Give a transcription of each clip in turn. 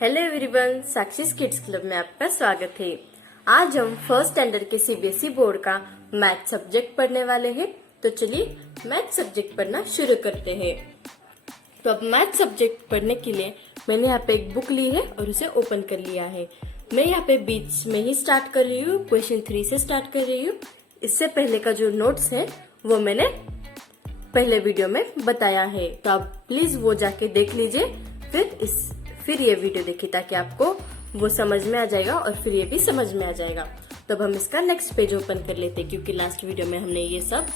Hello everyone, साक्षी kids club में आपका स्वागत है। आज हम फर्स्ट स्टैंडर्ड के सीबीएसई बोर्ड का मैथ सब्जेक्ट पढ़ने वाले हैं। तो चलिए मैथ सब्जेक्ट पढ़ना शुरू करते हैं। तो अब मैथ सब्जेक्ट पढ़ने के लिए मैंने यहाँ पे एक बुक ली है और उसे ओपन कर लिया है। मैं यहाँ पे बीच में ही स्टार्ट कर रही हूँ, क्वेश्चन 3 से स्टार्ट कर रही हूँ। इससे पहले का जो नोट्स है वो मैंने पहले वीडियो में बताया है, तो आप प्लीज वो जाके देख लीजिए। फिर ये वीडियो देखिए ताकि आपको वो समझ में आ जाएगा और फिर ये भी समझ में आ जाएगा। तो अब हम इसका नेक्स्ट पेज ओपन कर लेते हैं, क्योंकि लास्ट वीडियो में हमने ये सब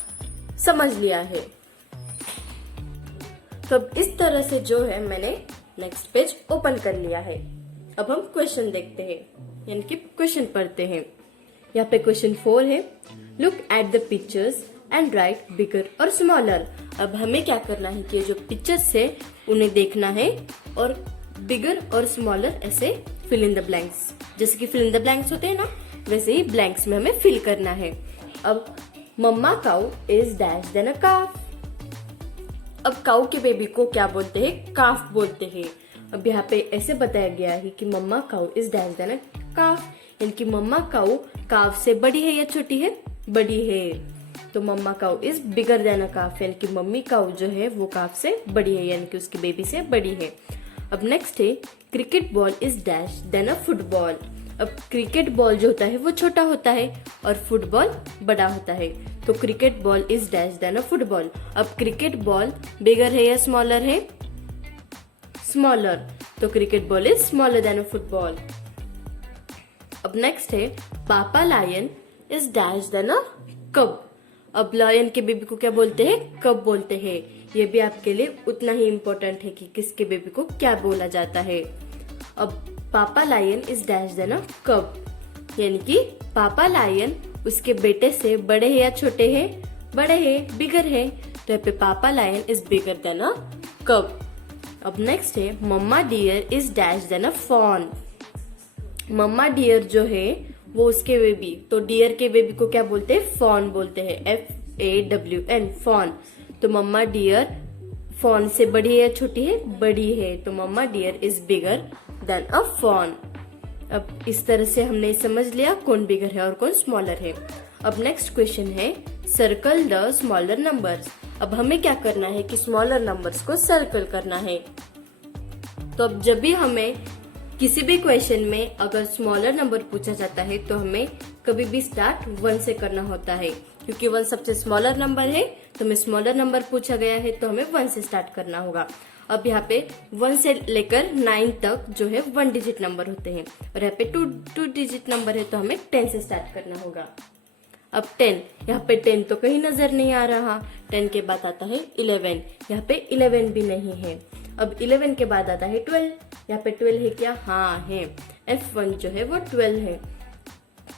समझ लिया है। तो अब इस तरह से जो है मैंने नेक्स्ट पेज ओपन कर लिया है। अब हम क्वेश्चन देखते हैं, यानी कि क्वेश्चन पढ़ते हैं। यहाँ पे क्वेश्चन 4 है, look at the pictures and write bigger or smaller. अब हमें क्या करना है कि जो पिक्चर्स है उन्हें देखना है और बिगर और स्मॉलर ऐसे फिल इन द ब्लैंक्स, जैसे कि फिल इन द ब्लैंक्स होते हैं ना, वैसे ही ब्लैंक्स में हमें फिल करना है। अब मम्मा काउ इज डैश देन अ काफ। अब काउ के बेबी को क्या बोलते हैं? काफ बोलते हैं। अब यहाँ पे ऐसे बताया गया है कि मम्मा काउ इज डैश देन अ काफ, यानी कि मम्मा काउ काफ से बड़ी है या छोटी है? बड़ी है। तो मम्मा काउ इज बिगर देन अ काफ, यानी कि मम्मी काउ जो है वो काफ से बड़ी है, यानी कि उसकी बेबी से बड़ी है। अब नेक्स्ट है, cricket ball is dash than a football. अब क्रिकेट बॉल जो होता है वो छोटा होता है और फुटबॉल बड़ा होता है। तो cricket ball is dash than a football. अब क्रिकेट बॉल बिगर है या स्मॉलर है? स्मॉलर। तो cricket ball is smaller than a football. अब नेक्स्ट है, papa lion is dash than a cub. अब लायन के बेबी को क्या बोलते हैं? कब बोलते हैं। ये भी आपके लिए उतना ही इम्पोर्टेंट है कि किसके बेबी को क्या बोला जाता है। अब पापा lion is dash than a कब, यानी कि पापा लायन उसके बेटे से बड़े हैं या छोटे हैं? बड़े हैं, बिगर है। तो यहाँ पे papa lion is bigger than a cub. अब नेक्स्ट है, mama deer is dash than a fawn. Mama deer जो है वो उसके बेबी, तो डियर के बेबी को क्या बोलते हैं? फॉन बोलते हैं, FAWN, फॉन। तो मम्मा डियर फॉन से बड़ी है या छोटी है? बड़ी है। तो mama deer is bigger than a fawn. अब इस तरह से हमने समझ लिया कौन बिगर है और कौन स्मॉलर है। अब नेक्स्ट क्वेश्चन है, सर्कल द स्मॉलर नंबर्स। अब हमें क्या करना है कि स्मॉलर नंबर्स को सर्कल करना है। तो अब जब भी हमें किसी भी क्वेश्चन में अगर स्मॉलर नंबर पूछा जाता है तो हमें कभी भी स्टार्ट 1 से करना होता है, क्योंकि 1 सबसे स्मॉलर नंबर है। तो हमें स्मॉलर नंबर पूछा गया है तो हमें 1 से स्टार्ट करना होगा। अब यहाँ पे 1 से लेकर 9 तक जो है 1 डिजिट नंबर होते हैं, और यहाँ पे 2 डिजिट नंबर है तो हमें 10 से स्टार्ट करना होगा। अब 10, यहाँ पे 10 तो कहीं नजर नहीं आ रहा। 10 के बाद आता है 11, यहाँ पे 11 भी नहीं है। अब 11 के बाद आता है 12, यहाँ पे 12 है क्या? हाँ है। F1 जो है वो 12 है।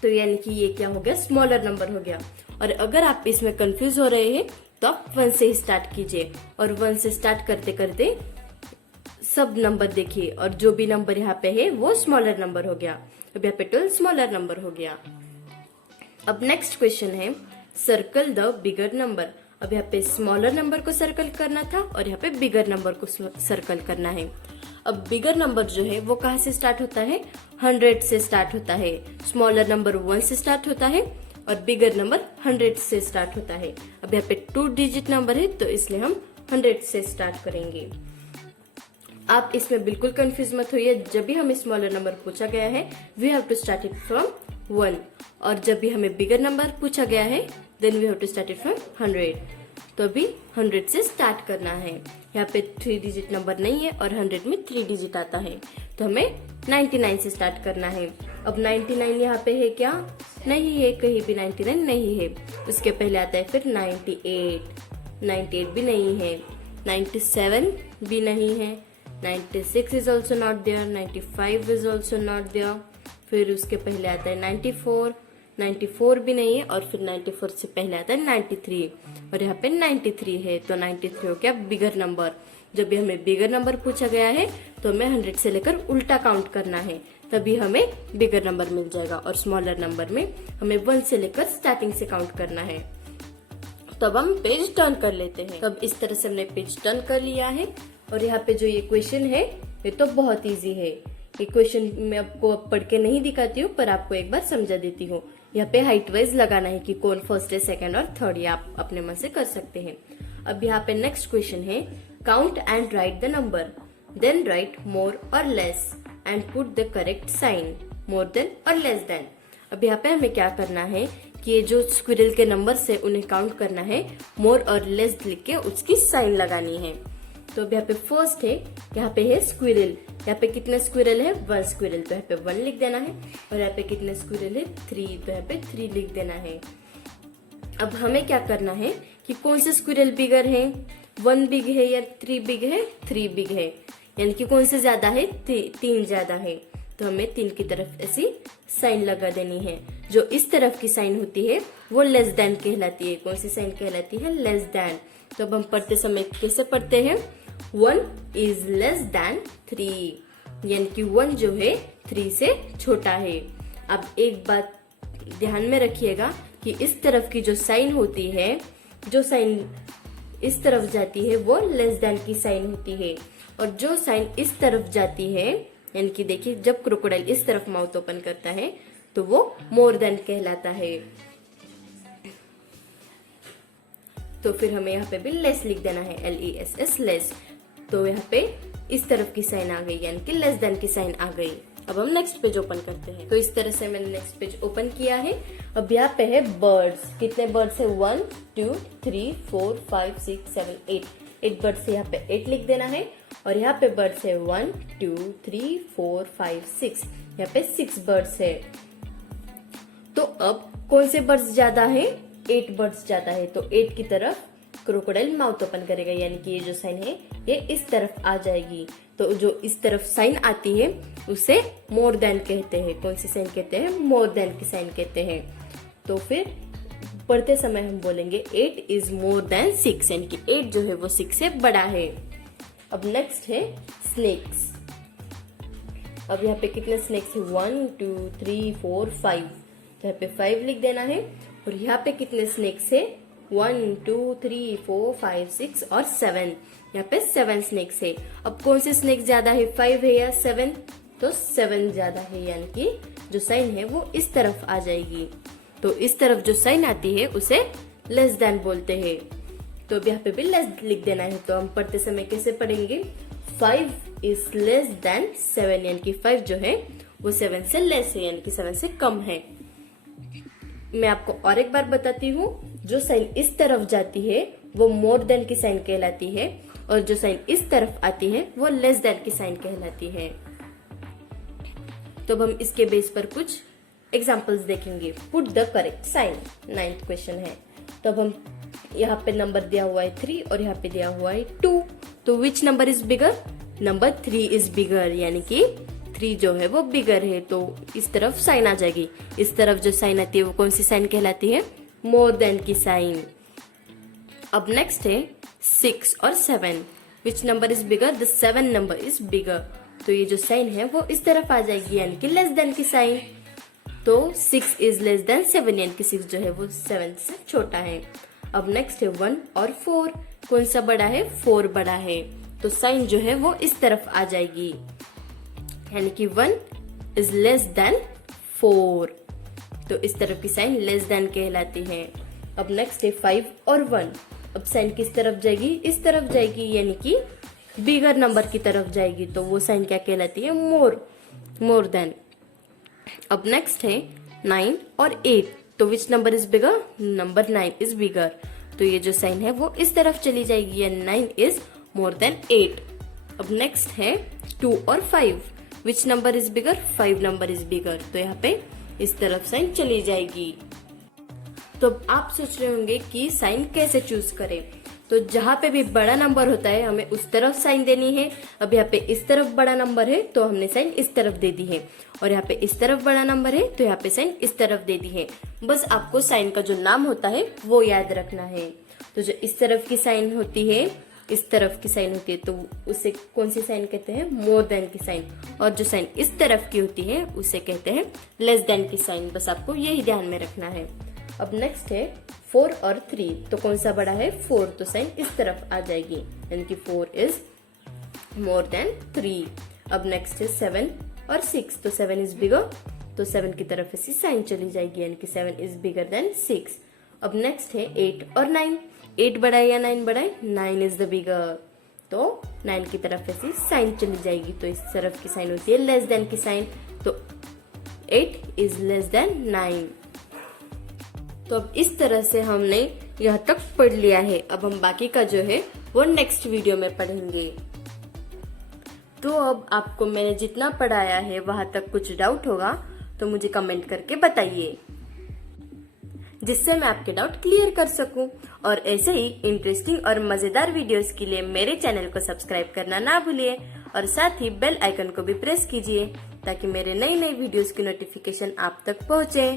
तो यानी कि ये क्या हो गया? स्मॉलर नंबर हो गया। और अगर आप इसमें कंफ्यूज हो रहे हैं तो आप 1 से ही स्टार्ट कीजिए, और 1 से स्टार्ट करते करते सब नंबर देखिए, और जो भी नंबर यहाँ पे है वो स्मॉलर नंबर हो गया। अब यहाँ पे 12 स्मॉलर नंबर हो गया। अब नेक्स्ट क्वेश्चन है, सर्कल द बिगर नंबर। अब यहाँ पे स्मॉलर नंबर को सर्कल करना था और यहाँ पे बिगर नंबर को सर्कल करना है। अब बिगर नंबर जो है वो कहाँ से स्टार्ट होता है? 100 से स्टार्ट होता है। स्मॉलर नंबर 1 से स्टार्ट होता है और बिगर नंबर 100 से स्टार्ट होता है। अब यहाँ पे 2 डिजिट नंबर है तो इसलिए हम 100 से स्टार्ट करेंगे। आप इसमें बिल्कुल कंफ्यूज मत होइए। जब भी हमें स्मॉलर नंबर पूछा गया है we have to start it from 1, और जब भी हमें बिगर नंबर पूछा गया है then we have to start it from 100। तो अभी 100 से स्टार्ट करना है। यहाँ पे 3 डिजिट नंबर नहीं है और 100 में 3 डिजिट आता है, तो हमें 99 से स्टार्ट करना है। अब 99 यहाँ पे है क्या? नहीं है, कहीं भी 99 नहीं है। उसके पहले आता है फिर 98 भी नहीं है, 97 भी नहीं है, 96 is also not there, 95 is also not there. फिर उसके पहले आता है 94 भी नहीं है, और फिर 94 से पहले आता है 93, और यहाँ पे 93 है। तो 93 हो गया बिगर नंबर। जब भी हमें बिगर नंबर पूछा गया है तो हमें 100 से लेकर उल्टा काउंट करना है, तभी हमें बिगर नंबर मिल जाएगा। और स्मॉलर नंबर में हमें 1 से लेकर स्टार्टिंग से काउंट करना है। तब हम पेज टर्न कर लेते हैं। तब इस तरह से हमने पेज टर्न कर लिया है, और यहाँ पे जो ये क्वेश्चन है ये तो बहुत इजी है। ये क्वेश्चन मैं आपको अब पढ़ के नहीं दिखाती हूँ, पर आपको एक बार समझा देती हूँ। यहाँ पे हाइट वाइज लगाना है कि कौन फर्स्ट है, सेकंड और थर्ड, ये आप अपने मन से कर सकते हैं। अब यहाँ पे नेक्स्ट क्वेश्चन है, count and write the number, then write more or less and put the correct sign, more than or less than. अब यहाँ पे हमें क्या करना है कि ये जो स्क्विरल के नंबर से उन्हें काउंट करना है, मोर और लेस लिख के उसकी साइन लगानी है। तो अब यहाँ पे फर्स्ट है, यहाँ पे है स्क्विरल, यहाँ पे कितने स्क्विरल है, 1 स्क्विरल, तो यहाँ पे 1 लिख देना है। और यहाँ पे कितने स्क्विरल है, 3, तो यहाँ पे 3 लिख देना है। अब हमें क्या करना है कि कौन से स्क्विरल बिगर है, 1 बिग है या 3 बिग है, 3 बिग है, यानी कि कौन से ज्यादा है, 3 ज्यादा है। तो हमें 3 की तरफ ऐसी साइन लगा देनी है। जो इस तरफ की साइन होती है वो लेस देन कहलाती है। कौन सी साइन कहलाती है, लेस देन। तो अब हम पढ़ते समय कैसे पढ़ते हैं, 1 इज लेस देन 3, यानी कि 1 जो है 3 से छोटा है। अब एक बात ध्यान में रखिएगा कि इस तरफ की जो साइन होती है, जो साइन इस तरफ जाती है वो लेस देन की साइन होती है, और जो साइन इस तरफ जाती है, यानी कि देखिए जब क्रोकोडाइल इस तरफ माउथ ओपन करता है तो वो मोर देन कहलाता है। तो फिर हमें यहाँ पे भी लेस लिख देना है, LESS लेस। तो यहाँ पे इस तरफ की साइन आ गई, यानी कि लेस देन की साइन आ गई। अब हम नेक्स्ट पेज ओपन करते हैं। तो इस तरह से मैंने नेक्स्ट पेज ओपन किया है। अब यहाँ पे है बर्ड्स, कितने बर्ड्स है, 1 2 3 4 5 6 7 8, 8 बर्ड्स है, यहाँ पे 8 लिख देना है। और यहाँ पे बर्ड्स है 1 2 3 4 5 6, यहाँ पे 6 बर्ड्स है। तो अब कौन से बर्ड्स ज्यादा है, 8 बर्ड्स ज्यादा है, तो 8 की तरफ क्रोकोडाइल माउथ ओपन करेगा, यानी कि ये जो साइन है ये इस तरफ आ जाएगी। तो जो इस तरफ साइन आती है उसे मोर देन कहते हैं। कौन सी साइन कहते हैं, मोर देन की साइन कहते हैं। तो फिर पढ़ते समय हम बोलेंगे 8 इज मोर देन 6, यानी कि 8 जो है वो 6 से बड़ा है। अब नेक्स्ट है स्नेक्स। अब यहाँ पे कितने स्नेक्स है, 1 2 3 4 5, तो यहाँ पे 5 लिख देना है। और यहाँ पे कितने स्नेक्स है, 1 2 3 4 5 6 और 7, यहाँ पे 7 स्नेक्स है। अब कौन से स्नेक ज्यादा है, 5 है या 7, तो 7 ज्यादा है, यानी कि जो साइन है वो इस तरफ आ जाएगी। तो इस तरफ जो साइन आती है उसे लेस देन बोलते हैं। तो अब यहाँ पे भी लेस लिख देना है। तो हम पढ़ते समय कैसे पढ़ेंगे, 5 इज लेस देन 7, यानी कि 5 जो है वो 7 से लेस है, यानी कि 7 से कम है। मैं आपको और एक बार बताती हूँ, जो साइन इस तरफ जाती है वो मोर देन की साइन कहलाती है, और जो साइन इस तरफ आती है वो लेस देन की साइन कहलाती है। तो अब हम इसके बेस पर कुछ एग्जाम्पल्स देखेंगे। Put the correct sign, 9th question है। तो अब हम यहाँ पे नंबर दिया हुआ है 3 और यहाँ पे दिया हुआ है 2, तो which number is bigger, number 3 is bigger, यानी कि 3 जो है वो बिगर है। तो इस तरफ साइन आ जाएगी। इस तरफ जो साइन आती है वो कौन सी साइन कहलाती है, मोर देन की साइन। अब नेक्स्ट है 6 और 7, which number is bigger, the 7 number is bigger. तो ये जो साइन है वो इस तरफ आ जाएगी, यानी कि लेस देन की साइन। तो 6 इज लेस देन 7, यानी कि 6 जो है वो 7 से छोटा है। अब नेक्स्ट है 1 और 4, कौन सा बड़ा है, 4 बड़ा है। तो साइन जो है वो इस तरफ आ जाएगी, यानी कि 1 इज लेस देन 4। तो इस तरफ की साइन लेस देन कहलाती है। अब नेक्स्ट है 5 और 1, अब साइन किस तरफ जाएगी, इस तरफ जाएगी, यानी कि बिगर नंबर की तरफ जाएगी। तो वो साइन क्या कहलाती है, मोर देन। अब नेक्स्ट है 9 और 8, तो which number is bigger, number 9 is bigger. तो ये जो साइन है वो इस तरफ चली जाएगी, यानी 9 इज मोर देन 8। अब नेक्स्ट है 2 और 5, which number is bigger, 5 number is bigger. तो यहाँ पे इस तरफ साइन चली जाएगी। तो आप सोच रहे होंगे कि साइन कैसे चूज करें। तो जहाँ पे भी बड़ा नंबर होता है हमें उस तरफ साइन देनी है। अब यहाँ पे इस तरफ बड़ा नंबर है तो हमने साइन इस तरफ दे दी है, और यहाँ पे इस तरफ बड़ा नंबर है तो यहाँ पे साइन इस तरफ दे दी है। बस आपको साइन का जो नाम होता है वो याद रखना है। तो जो इस तरफ की साइन होती है, इस तरफ की साइन होती है, तो उसे कौन सी साइन कहते हैं, मोर देन की साइन। और जो साइन इस तरफ की होती है उसे कहते हैं लेस देन की साइन। बस आपको यही ध्यान में रखना है। अब नेक्स्ट है 4 और 3, तो कौन सा बड़ा है, 4, तो साइन इस तरफ आ जाएगी, यानी कि 4 इज मोर देन 3। अब नेक्स्ट है 7 और 6, तो 7 इज बिगर, तो 7 की तरफ ऐसी साइन चली जाएगी, यानी कि 7 इज बिगर देन 6। अब नेक्स्ट है 8 और 9, 8 बड़ा है या 9 बड़ा है, 9 इज द बिगर, तो 9 की तरफ ऐसी साइन चली जाएगी, तो इस तरफ की साइन होती है लेस देन की साइन, तो 8 इज लेस देन 9। तो अब इस तरह से हमने यह तक पढ़ लिया है। अब हम बाकी का जो है वो नेक्स्ट वीडियो में पढ़ेंगे। तो अब आपको मैंने जितना पढ़ाया है वहां तक कुछ डाउट होगा तो मुझे कमेंट करके बताइए, जिससे मैं आपके डाउट क्लियर कर सकूं। और ऐसे ही इंटरेस्टिंग और मजेदार वीडियोस के लिए मेरे चैनल को सब्सक्राइब करना ना भूलिए और साथ ही बेल आइकन को भी प्रेस कीजिए ताकि मेरे नई वीडियोस की नोटिफिकेशन आप तक पहुंचे।